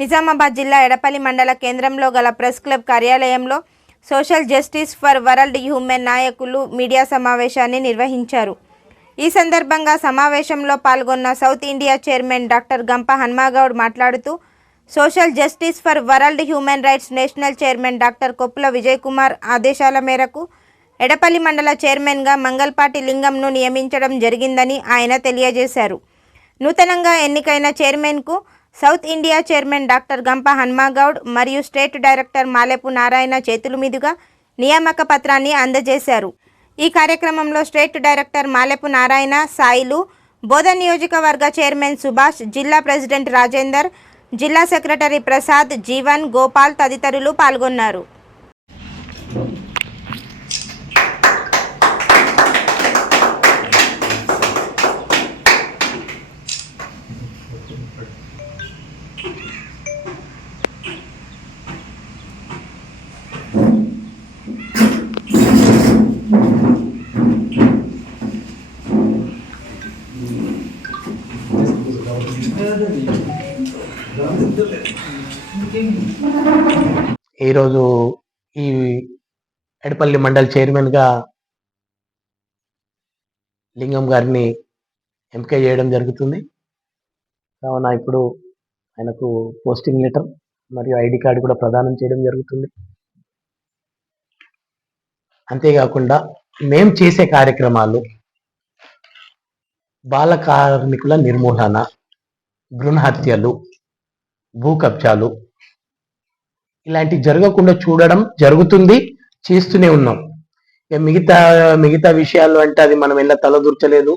నిజామాబాద్ జిల్లా ఎడపల్లి మండల కేంద్రంలో గల ప్రెస్ క్లబ్ కార్యాలయంలో social justice for world human నాయకులు మీడియా సమావేశాన్ని నిర్వహించారు. ఈ సందర్భంగా సమావేశంలో పాల్గొన్న సౌత్ ఇండియా చైర్మన్ డాక్టర్ గంప హన్మగౌడ్ మాట్లాడుతూ, social justice for world human rights national chairman doctor Koppula Vijay Kumar ఆదేశాల మేరకు ఎడపల్లి మండల చైర్మన్గా మంగల్పాటి లింగంను నియమించడం జరిగిందని ఆయన తెలియజేశారు. నూతనంగా ఎన్నికైన చైర్మన్కు సౌత్ ఇండియా చైర్మన్ డాక్టర్ గంప హన్మగౌడ్ మరియు స్టేట్ డైరెక్టర్ మాలెపు నారాయణ చేతుల మీదుగా నియామక పత్రాన్ని అందజేశారు. ఈ కార్యక్రమంలో స్టేట్ డైరెక్టర్ మాలెపు నారాయణ, సాయిలు, బోధన్ నియోజకవర్గ చైర్మన్ సుభాష్, జిల్లా ప్రెసిడెంట్ రాజేందర్, జిల్లా సెక్రటరీ ప్రసాద్, జీవన్, గోపాల్ తదితరులు పాల్గొన్నారు. ఈరోజు ఈ ఎడపల్లి మండల్ చైర్మన్గా లింగం గారిని ఎంపిక చేయడం జరుగుతుంది. కావున ఇప్పుడు ఆయనకు పోస్టింగ్ లెటర్ మరియు ఐడి కార్డు కూడా ప్రదానం చేయడం జరుగుతుంది. అంతేకాకుండా మేము చేసే కార్యక్రమాలు బాల కార్మికుల నిర్మూలన, భ్రూణ హత్యలు, భూ కబ్జాలు ఇలాంటి జరగకుండా చూడడం జరుగుతుంది, చేస్తూనే ఉన్నాం. ఇక మిగతా విషయాలు అంటే అది మనం ఎలా తలదూర్చలేదు,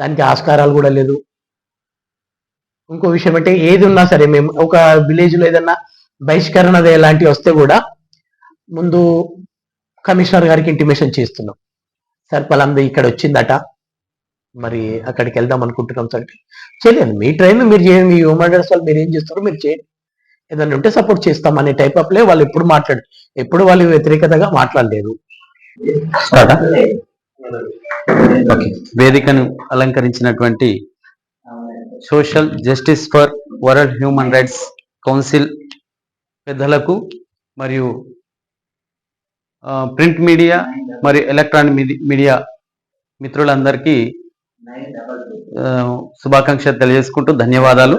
దానికి ఆస్కారాలు కూడా లేదు. ఇంకో విషయం అంటే ఏది ఉన్నా సరే మేము ఒక విలేజ్లో ఏదన్నా బహిష్కరణ ఇలాంటివి వస్తే కూడా ముందు కమిషనర్ గారికి ఇంటిమేషన్ చేస్తున్నాం. సార్ పలాంది ఇక్కడ వచ్చిందట, మరి అక్కడికి వెళ్దాం అనుకుంటున్నాం సార్. చేయలేదు, మీ ట్రైన్ మీరు చేయండి, మీ హ్యూమన్ రైట్స్ వాళ్ళు మీరు ఏం చేస్తారో మీరు చేయండి, ఏదైనా ఉంటే సపోర్ట్ చేస్తాం అనే టైప్ ఆఫ్ లే వాళ్ళు ఎప్పుడు వాళ్ళు వ్యతిరేకతగా మాట్లాడలేదు. వేదికను అలంకరించినటువంటి social justice for world human rights council పెద్దలకు మరియు ప్రింట్ మీడియా మరియు ఎలక్ట్రానిక్ మీడియా మిత్రులందరికీ శుభాకాంక్షలు తెలియజేసుకుంటూ ధన్యవాదాలు.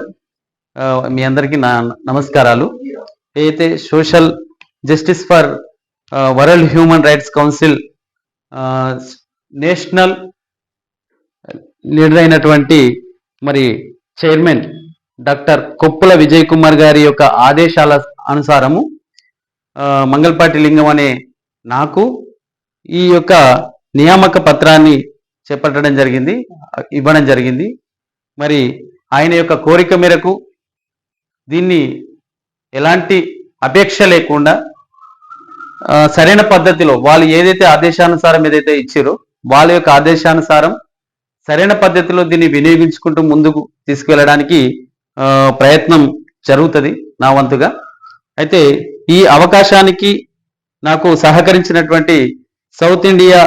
మీ అందరికీ నా నమస్కారాలు. అయితే social justice for world human rights council national leader అయినటువంటి మరి చైర్మన్ డాక్టర్ కొప్పుల విజయ్ కుమార్ గారి యొక్క ఆదేశాల అనుసారము మంగల్పాటి లింగం అనే నాకు ఈ యొక్క నియామక పత్రాన్ని ఇవ్వడం జరిగింది. మరి ఆయన యొక్క కోరిక మేరకు దీన్ని ఎలాంటి అపేక్ష లేకుండా సరైన పద్ధతిలో వాళ్ళు ఏదైతే ఆదేశానుసారం ఏదైతే ఇచ్చారో వాళ్ళ యొక్క ఆదేశానుసారం సరైన పద్ధతిలో దీన్ని వినియోగించుకుంటూ ముందుకు తీసుకువెళ్ళడానికి ప్రయత్నం జరుగుతుంది నా వంతుగా. అయితే ఈ అవకాశానికి నాకు సహకరించినటువంటి సౌత్ ఇండియా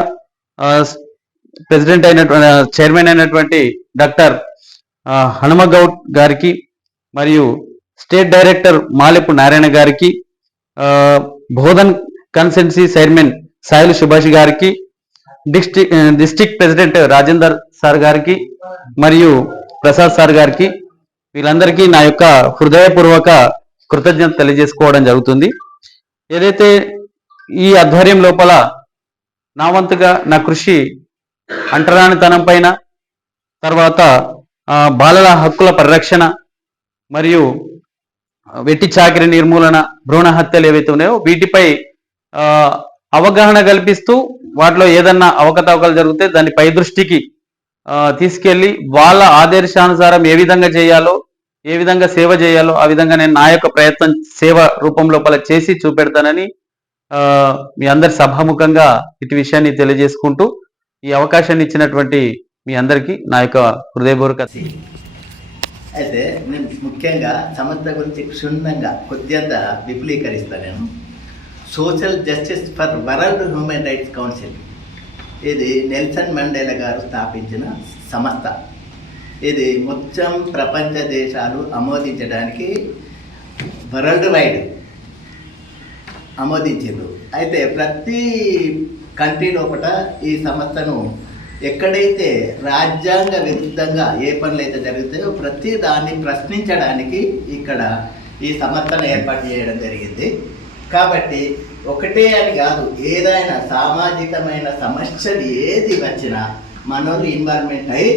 ప్రెసిడెంట్ అయినటువంటి చైర్మన్ అయినటువంటి డాక్టర్ హనుమగౌడ్ గారికి మరియు స్టేట్ డైరెక్టర్ మాలెపు నారాయణ గారికి, బోధన్ కన్సెన్సీ చైర్మన్ సాయిలు సుభాష్ గారికి, డిస్ట్రిక్ట్ ప్రెసిడెంట్ రాజేందర్ సార్ గారికి మరియు ప్రసాద్ సార్ గారికి, వీళ్ళందరికీ నా యొక్క హృదయపూర్వక కృతజ్ఞత తెలియజేసుకోవడం జరుగుతుంది. ఏదైతే ఈ ఆధ్వర్యం లోపల నా వంతుగా నా కృషి అంటరానితనం పైన, తర్వాత బాలల హక్కుల పరిరక్షణ మరియు వెట్టి చాకిరి నిర్మూలన, భ్రూణ హత్యలు ఏవైతే ఉన్నాయో వీటిపై అవగాహన కల్పిస్తూ వాటిలో ఏదన్నా అవకతవకలు జరిగితే దాన్ని పై దృష్టికి తీసుకెళ్లి వాళ్ళ ఆదేశానుసారం ఏ విధంగా చేయాలో, ఏ విధంగా సేవ చేయాలో ఆ విధంగా నేను నా యొక్క ప్రయత్నం సేవ రూపం లోపల చేసి చూపెడతానని మీ అందరి సభాముఖంగా ఇటు విషయాన్ని తెలియజేసుకుంటూ ఈ అవకాశాన్ని ఇచ్చినటువంటి మీ అందరికీ నా యొక్క హృదయపూర్వక. అయితే నేను ముఖ్యంగా సంస్థ గురించి క్షుణ్ణంగా కొద్దింత విపులీకరిస్తాను. నేను social justice for world human rights council, ఇది నెల్సన్ మండేలా గారు స్థాపించిన సంస్థ. ఇది మొత్తం ప్రపంచ దేశాలు ఆమోదించడానికి వరల్డ్ వైడ్ ఆమోదించారు. అయితే ప్రతి కంట్రీ లోపల ఈ సంస్థను ఎక్కడైతే రాజ్యాంగ విరుద్ధంగా ఏ పనులు అయితే జరుగుతాయో ప్రతి దాన్ని ప్రశ్నించడానికి ఇక్కడ ఈ సంస్థను ఏర్పాటు చేయడం జరిగింది. కాబట్టి ఒకటే అని కాదు, ఏదైనా సామాజికమైన సమస్యలు ఏది వచ్చినా మనోళ్ళు ఇన్వాల్వ్మెంట్ అయి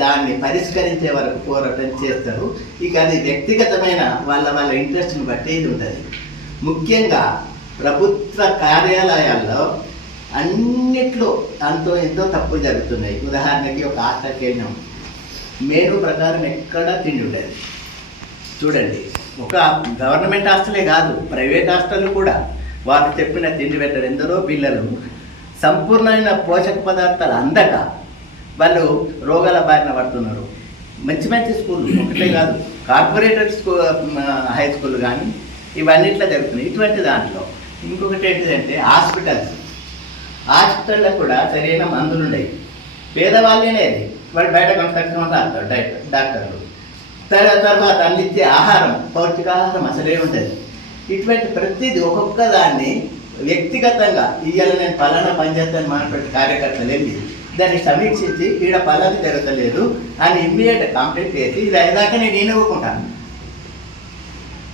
దాన్ని పరిష్కరించే వరకు పోరాటం చేస్తారు. ఇక అది వ్యక్తిగతమైన వాళ్ళ ఇంట్రెస్ట్ని బట్టి ఇది ఉంటుంది. ముఖ్యంగా ప్రభుత్వ కార్యాలయాల్లో అన్నిట్లో అంతో ఎంతో తప్పులు జరుగుతున్నాయి. ఉదాహరణకి ఒక హాస్టల్కి వెళ్ళినాం, మెనూ ప్రకారం ఎక్కడా తిండి ఉండేది. చూడండి, ఒక గవర్నమెంట్ హాస్టలే కాదు, ప్రైవేట్ హాస్టల్ కూడా వాళ్ళు చెప్పిన తిండి పెట్టరు. ఎందరో పిల్లలు సంపూర్ణమైన పోషక పదార్థాలు అందక వాళ్ళు రోగాల బారిన పడుతున్నారు. మంచి మంచి స్కూల్ ఒకటే కాదు, కార్పొరేటెడ్ హై స్కూల్ కానీ ఇవన్నిట్లో జరుగుతున్నాయి. ఇటువంటి దాంట్లో ఇంకొకటి ఏంటిదంటే హాస్పిటల్లో కూడా సరైన మందులు ఉన్నాయి. పేదవాళ్ళేనే వాడు బయట కన్స్ట్రక్షన్ రాస్తాడు డాక్టర్లు. తర్వాత అందించే ఆహారం, పౌష్టికాహారం అసలే ఉంటుంది. ఇటువంటి ప్రతిదీ ఒక్కొక్క దాన్ని వ్యక్తిగతంగా ఇవాళ నేను పలానా పనిచేస్తాను మాట్లాడే కార్యకర్తలు వెళ్ళి దాన్ని సమీక్షించి ఈడ పలాది జరగలేదు అని ఇమ్మీడియట్ కంప్లైంట్ చేసి ఇది అయ్యేదాకా నేను ఈనవ్వుకుంటాను,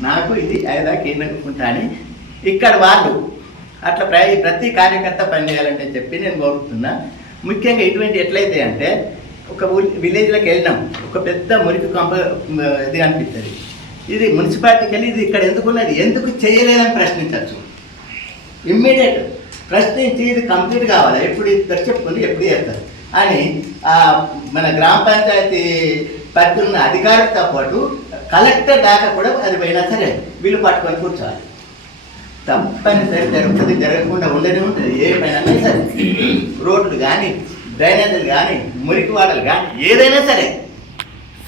నాకు ఇది అయ్యేదాకా ఈనవ్వుకుంటా అని ఇక్కడ వాళ్ళు అట్లా ప్రతి కార్యకర్త పనిచేయాలంటే చెప్పి నేను కోరుతున్నా. ముఖ్యంగా ఇటువంటి ఎట్లయితే అంటే ఒక విలేజ్లోకి వెళ్ళినాం, ఒక పెద్ద మురికి ఇది అనిపిస్తుంది. ఇది మున్సిపాలిటీకి వెళ్ళి ఇది ఇక్కడ ఎందుకున్నది, ఎందుకు చేయలేదని ప్రశ్నించవచ్చు. ఇమ్మీడియట్ ప్రశ్నించి ఇది కంప్లీట్ కావాలి, ఎప్పుడు ఇస్తారు చెప్పుకుని ఎప్పుడు చేస్తారు అని మన గ్రామ పంచాయతీ పరిధి ఉన్న అధికారులతో పాటు కలెక్టర్ దాకా కూడా అది పోయినా సరే వీళ్ళు పట్టుకొని కూర్చోవాలి. తప్పనిసరి జరుగుతుంది, జరగకుండా ఉండనే ఉంటుంది. ఏ పైన సరే, రోడ్లు కానీ డ్రైనేజీలు కానీ మురికి వాడలు కానీ ఏదైనా సరే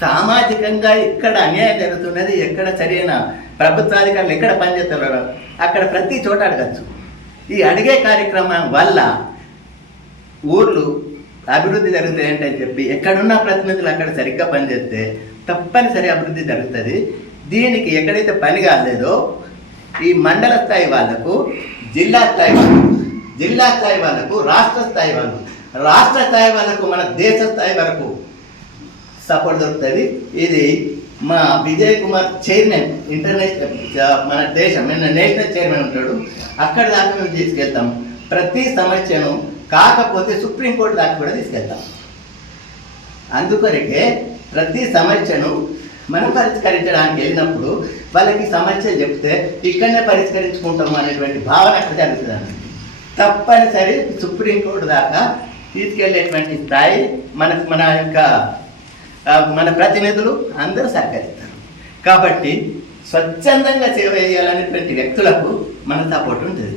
సామాజికంగా ఎక్కడ అన్యాయం జరుగుతున్నది, ఎక్కడ సరైన ప్రభుత్వాధికారులు ఎక్కడ పనిచేస్తున్నారో అక్కడ ప్రతి చోట అడగచ్చు. ఈ అడిగే కార్యక్రమం వల్ల ఊర్లు అభివృద్ధి జరుగుతాయంటని చెప్పి ఎక్కడున్న ప్రతినిధులు అక్కడ సరిగ్గా పనిచేస్తే తప్పనిసరి అభివృద్ధి జరుగుతుంది. దీనికి ఎక్కడైతే పని కాలేదో ఈ మండల స్థాయి వాళ్లకు, జిల్లా స్థాయి వాళ్ళకు, రాష్ట్ర స్థాయి వాళ్ళకు, మన దేశ స్థాయి వరకు సపోర్ట్ దొరుకుతుంది. ఇది మా విజయ్ కుమార్ చైర్మన్, ఇంటర్నేషనల్ మన దేశం నేషనల్ చైర్మన్ ఉంటాడు, అక్కడ దాకా మేము తీసుకెళ్తాం. ప్రతి సమస్యను కాకపోతే సుప్రీంకోర్టు దాకా కూడా తీసుకెళ్తాం. అందుకొరకే ప్రతి సమస్యను మనం పరిష్కరించడానికి వెళ్ళినప్పుడు వాళ్ళకి సమస్యలు చెప్తే ఇక్కడనే పరిష్కరించుకుంటాము అనేటువంటి భావన అక్కడ జరుగుతుంది. తప్పనిసరి సుప్రీంకోర్టు దాకా తీసుకెళ్లేటువంటి స్థాయి మన ప్రతినిధులు అందరూ సహకరిస్తారు. కాబట్టి స్వచ్ఛందంగా సేవ చేయాలనేటువంటి వ్యక్తులకు మన సపోర్ట్ ఉంటుంది.